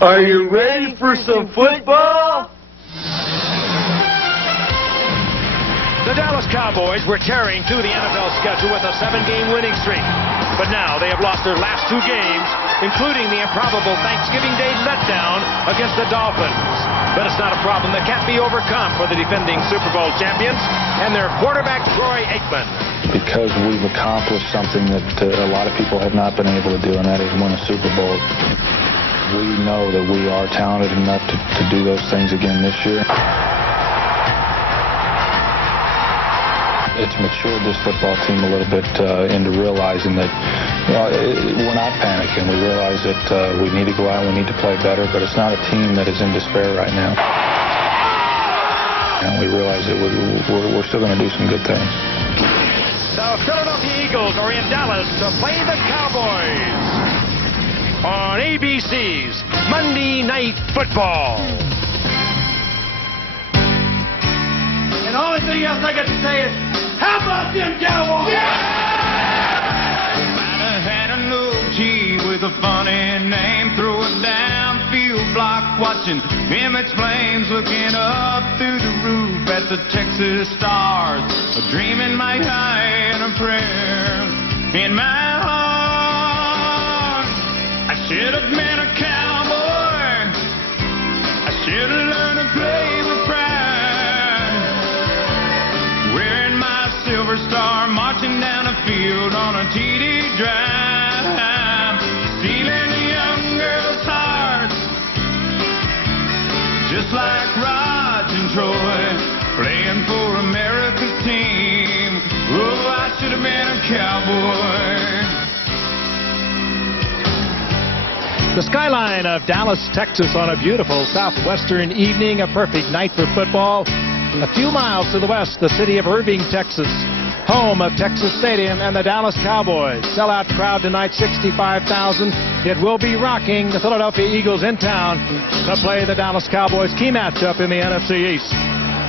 Are you ready for some football? The Dallas Cowboys were tearing through the NFL schedule with a 7-game winning streak. But now they have lost their last 2 games, including the improbable Thanksgiving Day letdown against the Dolphins. But it's not a problem that can't be overcome for the defending Super Bowl champions and their quarterback, Troy Aikman. Because we've accomplished something that a lot of people have not been able to do, and that is win a Super Bowl. We know that we are talented enough to do those things again this year. It's matured this football team a little bit into realizing that we're not panicking. We realize that we need to go out and we need to play better, but it's not a team that is in despair right now. And we realize that we're still going to do some good things. The Philadelphia Eagles are in Dallas to play the Cowboys on ABC's Monday Night Football. And the only thing else I got to say is, how about them Cowboys? Yeah! Might have had an OG with a funny name, throw it down, field block, watching Emmett's flames, looking up through the roof at the Texas stars, a dream in my eye and a prayer in my heart. I should have been a cowboy. I should have learned to play with pride, wearing my silver star, marching down a field on a TD drive, stealing the young girls' hearts, just like Raj and Troy, playing for America's team. Oh, I should have been a cowboy. The skyline of Dallas, Texas on a beautiful southwestern evening, a perfect night for football. A few miles to the west, the city of Irving, Texas, home of Texas Stadium and the Dallas Cowboys. Sellout crowd tonight, 65,000. It will be rocking the Philadelphia Eagles in town to play the Dallas Cowboys. Key matchup in the NFC East.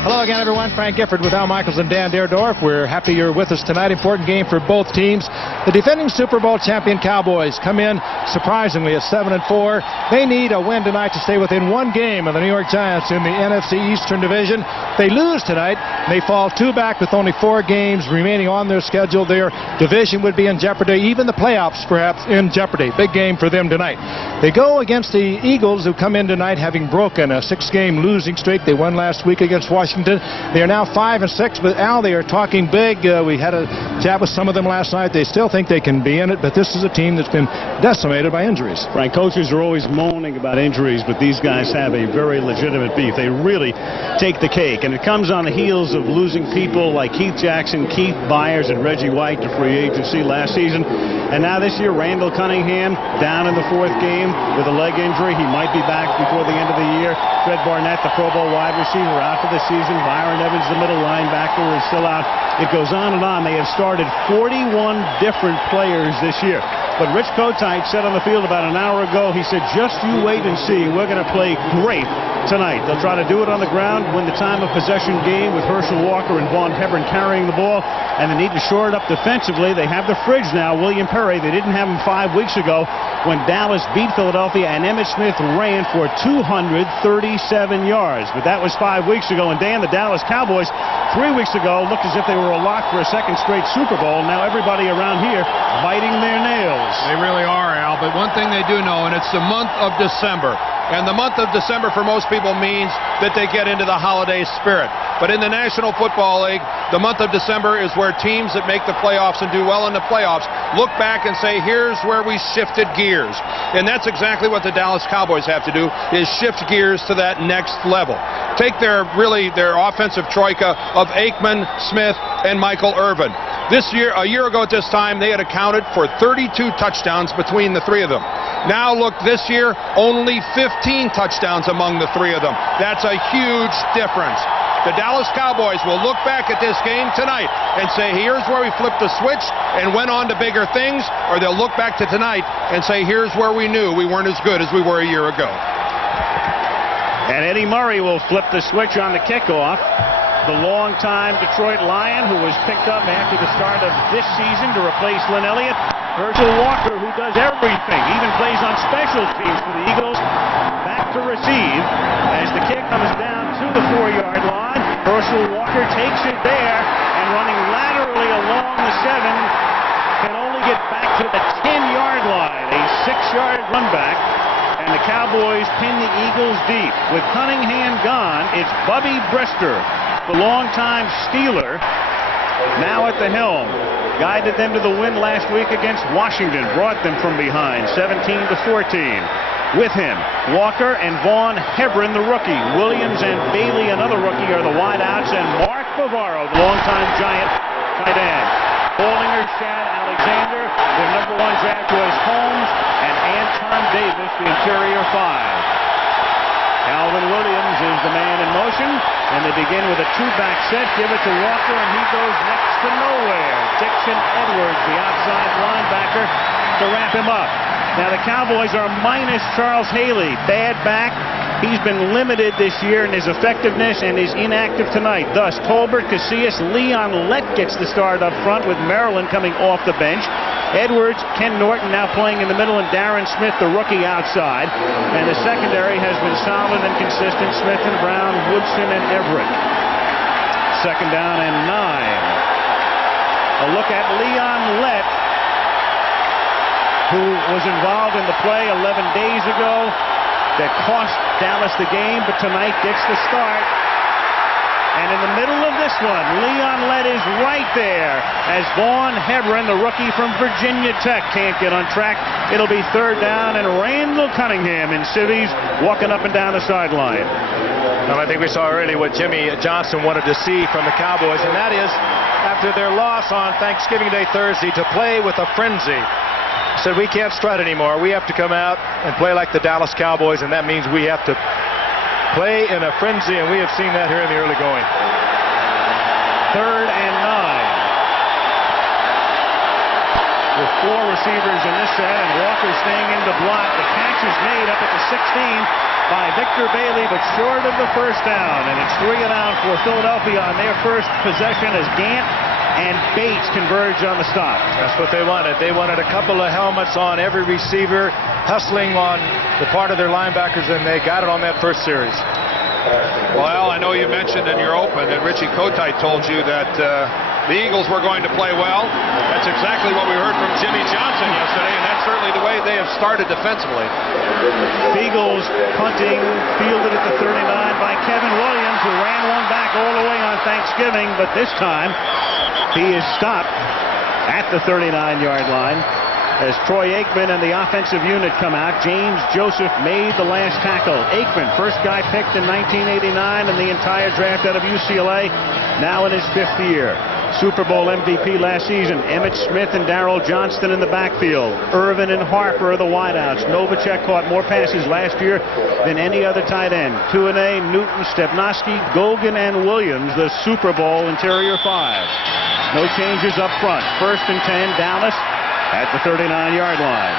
Hello again, everyone. Frank Gifford with Al Michaels and Dan Derdorf. We're happy you're with us tonight. Important game for both teams. The defending Super Bowl champion Cowboys come in surprisingly at 7-4. They need a win tonight to stay within 1 game of the New York Giants in the NFC Eastern Division. If they lose tonight, they fall 2 back with only 4 games remaining on their schedule. Their division would be in jeopardy, even the playoffs perhaps in jeopardy. Big game for them tonight. They go against the Eagles, who come in tonight having broken a 6-game losing streak. They won last week against Washington. They are now 5-6, but Al, they are talking big. We had a chat with some of them last night. They still think they can be in it, but this is a team that's been decimated by injuries. Right, coaches are always moaning about injuries, but these guys have a very legitimate beef. They really take the cake, and it comes on the heels of losing people like Keith Jackson, Keith Byers, and Reggie White to free agency last season. And now this year, Randall Cunningham down in the 4th game with a leg injury. He might be back before the end of the year. Fred Barnett, the Pro Bowl wide receiver, out for the season. Byron Evans, the middle linebacker, is still out. It goes on and on. They have started 41 different players this year. But Rich Kotite said on the field about an hour ago, he said, just you wait and see. We're going to play great tonight. They'll try to do it on the ground, win the time of possession game with Herschel Walker and Vaughn Hebron carrying the ball, and they need to shore it up defensively. They have the fridge now. William Perry, they didn't have him 5 weeks ago when Dallas beat Philadelphia, and Emmitt Smith ran for 237 yards. But that was 5 weeks ago. And Dan, the Dallas Cowboys 3 weeks ago looked as if they were a lock for a 2nd straight Super Bowl. Now everybody around here biting their nails. They really are, Al. But one thing they do know, and it's the month of December. And the month of December for most people means that they get into the holiday spirit. But in the National Football League, the month of December is where teams that make the playoffs and do well in the playoffs look back and say, here's where we shifted gears. And that's exactly what the Dallas Cowboys have to do, is shift gears to that next level. Take their offensive troika of Aikman, Smith, and Michael Irvin. A year ago at this time, they had accounted for 32 touchdowns between the 3 of them. Now look, this year, only 15 touchdowns among the 3 of them. That's a huge difference. The Dallas Cowboys will look back at this game tonight and say, here's where we flipped the switch and went on to bigger things, or they'll look back to tonight and say, here's where we knew we weren't as good as we were a year ago. And Eddie Murray will flip the switch on the kickoff. the longtime Detroit Lion, who was picked up after the start of this season to replace Lynn Elliott. Herschel Walker, who does everything, even plays on special teams for the Eagles, back to receive as the kick comes down to the 4-yard line. Herschel Walker takes it there and running laterally along the 7 can only get back to the 10-yard line. A 6-yard run back, and the Cowboys pin the Eagles deep. With Cunningham gone, it's Bubby Brister, the longtime Steeler, now at the helm. Guided them to the win last week against Washington, brought them from behind 17-14. With him, Walker and Vaughn Hebron, the rookie. Williams and Bailey, another rookie, are the wideouts, and Mark Bavaro, the longtime Giant tight end. Bollinger, Shad Alexander, their number 1 draft choice Holmes, and Anton Davis, the interior 5. Calvin Williams is the man in motion, and they begin with a 2-back set. Give it to Walker, and he goes next to nowhere. Dixon Edwards, the outside linebacker, to wrap him up. Now the Cowboys are minus Charles Haley, bad back. He's been limited this year in his effectiveness and is inactive tonight. Thus, Tolbert, Casillas, Leon Lett gets the start up front with Maryland coming off the bench. Edwards, Ken Norton now playing in the middle, and Darren Smith, the rookie, outside. And the secondary has been solid and consistent. Smith and Brown, Woodson and Everett. 2nd down and 9. A look at Leon Lett, who was involved in the play 11 days ago that cost Dallas the game, but tonight gets the start. And in the middle of this one, Leon Lett is right there as Vaughn Hebron, the rookie from Virginia Tech, can't get on track. It'll be 3rd down, and Randall Cunningham in civvies walking up and down the sideline. Well, I think we saw early what Jimmy Johnson wanted to see from the Cowboys, and that is, after their loss on Thanksgiving Day Thursday, to play with a frenzy. Said, we can't strut anymore. We have to come out and play like the Dallas Cowboys, and that means we have to play in a frenzy, and we have seen that here in the early going. 3rd and 9. With 4 receivers in this set, and Walker staying in the block. The catch is made up at the 16 by Victor Bailey, but short of the 1st down. And it's 3 and out for Philadelphia on their first possession as Gant and Bates converge on the stop. That's what they wanted. They wanted a couple of helmets on every receiver, hustling on the part of their linebackers, and they got it on that first series. Well, I know you mentioned in your open that Richie Kotite told you that the Eagles were going to play well. That's exactly what we heard from Jimmy Johnson yesterday, and that's certainly the way they have started defensively. Eagles punting, fielded at the 39 by Kevin Williams, who ran one back all the way on Thanksgiving, but this time he is stopped at the 39-yard line as Troy Aikman and the offensive unit come out. James Joseph made the last tackle. Aikman, first guy picked in 1989 in the entire draft out of UCLA, now in his 5th year. Super Bowl MVP last season. Emmitt Smith and Darrell Johnston in the backfield. Irvin and Harper are the wideouts. Novacek caught more passes last year than any other tight end. Tuanay, Newton, Stepnoski, Gogan, and Williams, the Super Bowl interior 5. No changes up front. 1st and 10, Dallas at the 39-yard line.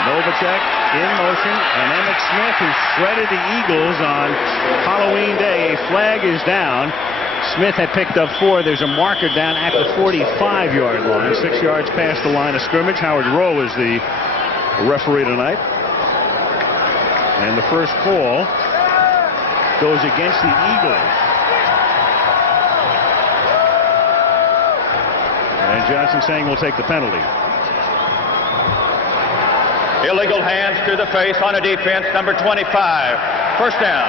Novacek in motion, and Emmitt Smith, who shredded the Eagles on Halloween Day. A flag is down. Smith had picked up 4. There's a marker down at the 45-yard line, 6 yards past the line of scrimmage. Howard Rowe is the referee tonight. And the first call goes against the Eagles. And Johnson saying we'll take the penalty. Illegal hands to the face on a defense, number 25. 1st down.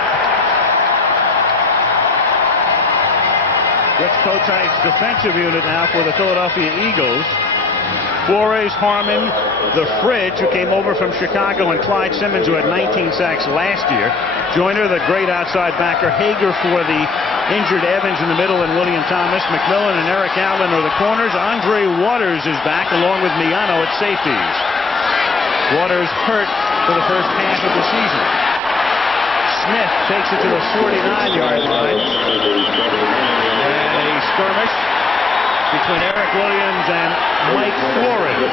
Rich Kotite's defensive unit now for the Philadelphia Eagles. Flores, Harmon, the Fridge, who came over from Chicago, and Clyde Simmons, who had 19 sacks last year. Joyner, the great outside backer. Hager for the injured Evans in the middle, and William Thomas. McMillan and Eric Allen are the corners. Andre Waters is back, along with Miano at safeties. Waters hurt for the first half of the season. Smith takes it to the 49-yard line. And a skirmish between Eric Williams and Mike Flores.